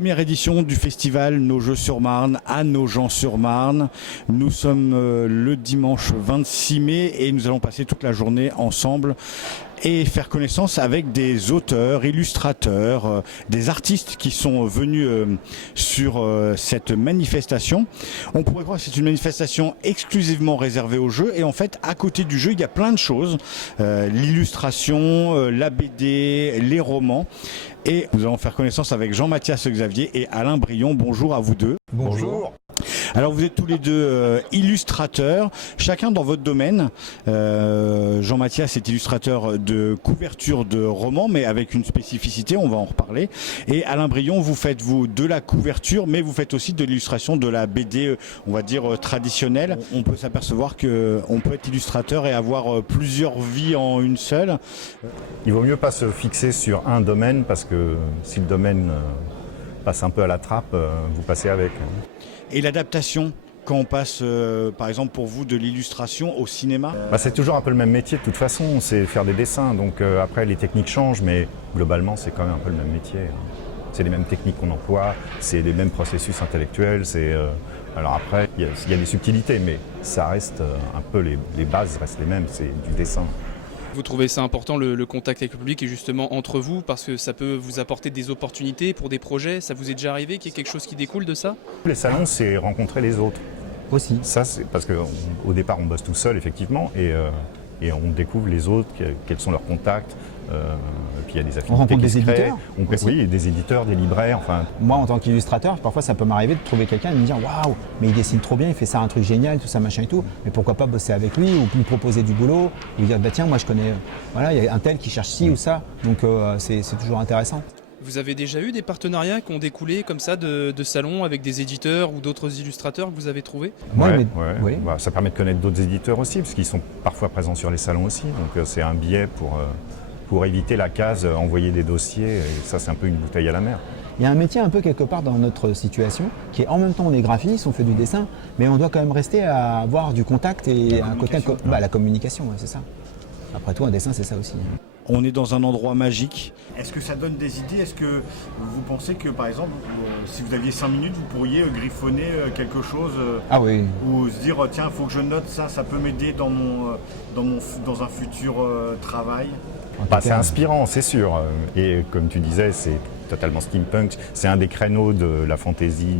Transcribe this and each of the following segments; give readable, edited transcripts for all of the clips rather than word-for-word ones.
Première édition du festival Nos Jeux sur Marne à Nogent-sur-Marne. Nous sommes le dimanche 26 mai et nous allons passer toute la journée ensemble et faire connaissance avec des auteurs, illustrateurs, des artistes qui sont venus sur cette manifestation. On pourrait croire que c'est une manifestation exclusivement réservée aux jeux et en fait à côté du jeu il y a plein de choses, l'illustration, la BD, les romans. Et nous allons faire connaissance avec Jean-Mathias Xavier et Alain Brion. Bonjour à vous deux. Bonjour. Alors vous êtes tous les deux illustrateurs, chacun dans votre domaine. Jean-Mathias est illustrateur de couverture de romans, mais avec une spécificité, on va en reparler. Et Alain Brion, vous faites de la couverture, mais vous faites aussi de l'illustration de la BD, on va dire traditionnelle. On peut s'apercevoir qu'on peut être illustrateur et avoir plusieurs vies en une seule. Il vaut mieux pas se fixer sur un domaine, parce que si le domaine passe un peu à la trappe, vous passez avec. Et l'adaptation, quand on passe, par exemple pour vous, de l'illustration au cinéma? C'est toujours un peu le même métier de toute façon, c'est faire des dessins. Donc après, les techniques changent, mais globalement, c'est quand même un peu le même métier. C'est les mêmes techniques qu'on emploie, c'est les mêmes processus intellectuels. Alors après, il y a des subtilités, mais ça reste un peu, les bases restent les mêmes, c'est du dessin. Vous trouvez ça important, le contact avec le public et justement entre vous, parce que ça peut vous apporter des opportunités pour des projets? Ça vous est déjà arrivé qu'il y ait quelque chose qui découle de ça? Les salons, c'est rencontrer les autres. Aussi. Ça, c'est parce qu'au départ, on bosse tout seul, effectivement, et on découvre les autres, quels sont leurs contacts. Puis il y a des affinités. On rencontre qui des se créent. éditeurs. Oui, des éditeurs, des libraires, enfin. Moi, en tant qu'illustrateur, parfois ça peut m'arriver de trouver quelqu'un et de me dire waouh, mais il dessine trop bien, il fait ça un truc génial, tout ça, machin et tout. Mais pourquoi pas bosser avec lui ou lui proposer du boulot, ou lui dire bah tiens, moi je connais, voilà, il y a un tel qui cherche ci ou ça. Donc c'est toujours intéressant. Vous avez déjà eu des partenariats qui ont découlé comme ça de salons avec des éditeurs ou d'autres illustrateurs que vous avez trouvés? Oui. Ça permet de connaître d'autres éditeurs aussi, parce qu'ils sont parfois présents sur les salons aussi. Donc c'est un biais pour éviter la case envoyer des dossiers. Et ça, c'est un peu une bouteille à la mer. Il y a un métier un peu quelque part dans notre situation qui est en même temps on est graphiste, on fait du dessin, mais on doit quand même rester à avoir du contact et un côté la communication, c'est ça. Après tout, un dessin, c'est ça aussi. On est dans un endroit magique. Est-ce que ça donne des idées? Est-ce que vous pensez que, par exemple, si vous aviez 5 minutes, vous pourriez griffonner quelque chose Ah oui. ou se dire, tiens, il faut que je note ça, ça peut m'aider dans un futur travail? C'est inspirant, c'est sûr. Et comme tu disais, c'est totalement steampunk. C'est un des créneaux de la fantaisie,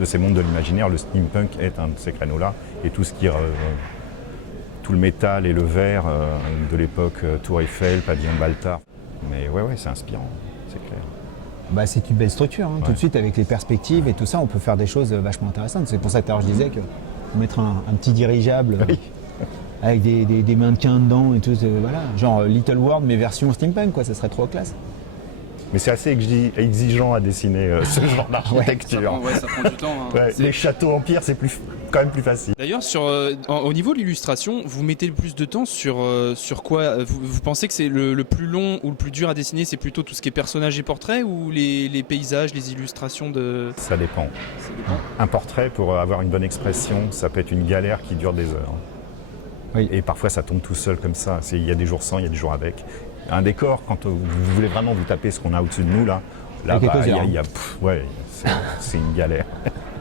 de ces mondes de l'imaginaire. Le steampunk est un de ces créneaux-là. Et tout ce qui tout le métal et le verre de l'époque Tour Eiffel, Pavillon de Baltard. Mais ouais, c'est inspirant, c'est clair. C'est une belle structure, hein. Tout de suite avec les perspectives et tout ça, on peut faire des choses vachement intéressantes. C'est pour ça que je disais qu'on mettrait un petit dirigeable avec des mannequins dedans et tout, voilà. Genre Little World mais version steampunk, quoi, ça serait trop classe. Mais c'est assez exigeant à dessiner ce genre d'architecture. Ça prend du temps. Hein. Les châteaux empires, c'est quand même plus facile. D'ailleurs, au niveau de l'illustration, vous mettez le plus de temps sur quoi? Vous pensez que c'est le plus long ou le plus dur à dessiner? C'est plutôt tout ce qui est personnages et portraits ou les paysages, les illustrations de... Ça dépend. Un portrait, pour avoir une bonne expression, ça peut être une galère qui dure des heures. Oui. Et parfois, ça tombe tout seul comme ça. Il y a des jours sans, il y a des jours avec. Un décor, quand vous voulez vraiment vous taper ce qu'on a au-dessus de nous, c'est une galère.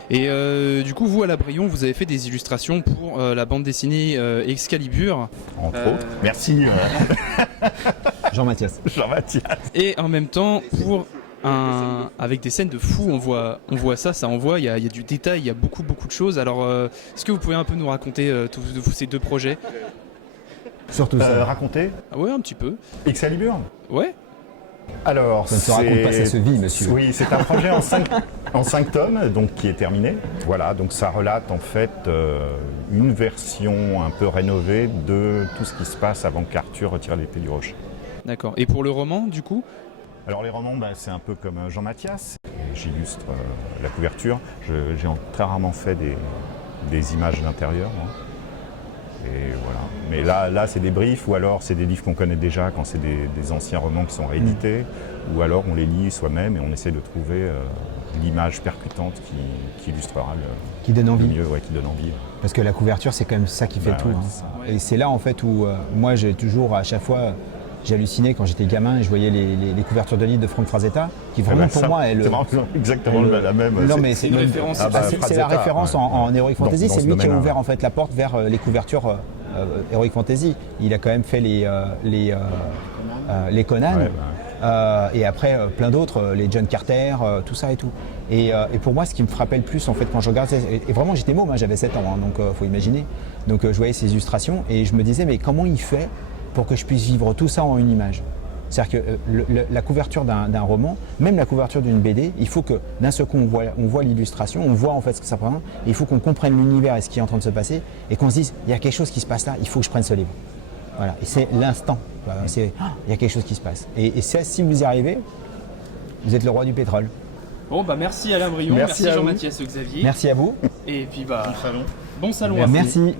Et du coup, vous, à La Brion, vous avez fait des illustrations pour la bande dessinée Excalibur. Entre autres. Merci. Jean-Mathias. Et en même temps, avec des scènes de fou, on voit ça envoie, il y a du détail, il y a beaucoup de choses. Alors, est-ce que vous pouvez un peu nous raconter tous ces deux projets? Surtout ça. Raconter? Ouais, un petit peu. Excalibur? Ouais. Alors, ça ne se raconte pas, ça se vit, monsieur. Oui, c'est un projet en 5 tomes, donc qui est terminé. Voilà, donc ça relate en fait une version un peu rénovée de tout ce qui se passe avant qu'Arthur retire l'épée du rocher. D'accord. Et pour le roman, du coup? Alors les romans, c'est un peu comme Jean-Mathias. J'illustre la couverture. J'ai très rarement fait des images d'intérieur. Et voilà. Mais là c'est des briefs, ou alors c'est des livres qu'on connaît déjà quand c'est des anciens romans qui sont réédités, ou alors on les lit soi-même et on essaie de trouver l'image percutante qui illustrera qui donne envie. Le mieux, qui donne envie. Parce que la couverture, c'est quand même ça qui fait tout. Ouais, Et c'est là en fait où moi j'ai toujours à chaque fois J'ai halluciné quand j'étais gamin et je voyais les couvertures de livres de Frank Frazetta, qui vraiment pour moi est c'est exactement la même. Non, mais c'est une référence. c'est la référence en Heroic Fantasy. Dans C'est ce lui qui a domaine-là, ouvert en fait la porte vers les couvertures Heroic Fantasy. Il a quand même fait les Conan. Ouais, Et après plein d'autres, les John Carter, tout ça et tout. Et pour moi, ce qui me frappait le plus en fait quand je regardais, et vraiment j'étais môme, j'avais 7 ans, donc faut imaginer. Donc je voyais ces illustrations et je me disais mais comment il fait pour que je puisse vivre tout ça en une image? C'est-à-dire que la couverture d'un roman, même la couverture d'une BD, il faut que d'un seul coup on voit l'illustration, on voit en fait ce que ça représente, et il faut qu'on comprenne l'univers et ce qui est en train de se passer, et qu'on se dise il y a quelque chose qui se passe là, il faut que je prenne ce livre. Voilà, et c'est l'instant. Il y a quelque chose qui se passe. Et si vous y arrivez, vous êtes le roi du pétrole. Bon, bah merci Alain Brion, Merci merci à vous. Jean-Mathias Xavier. Merci à vous. Et puis, bon salon à vous. Merci.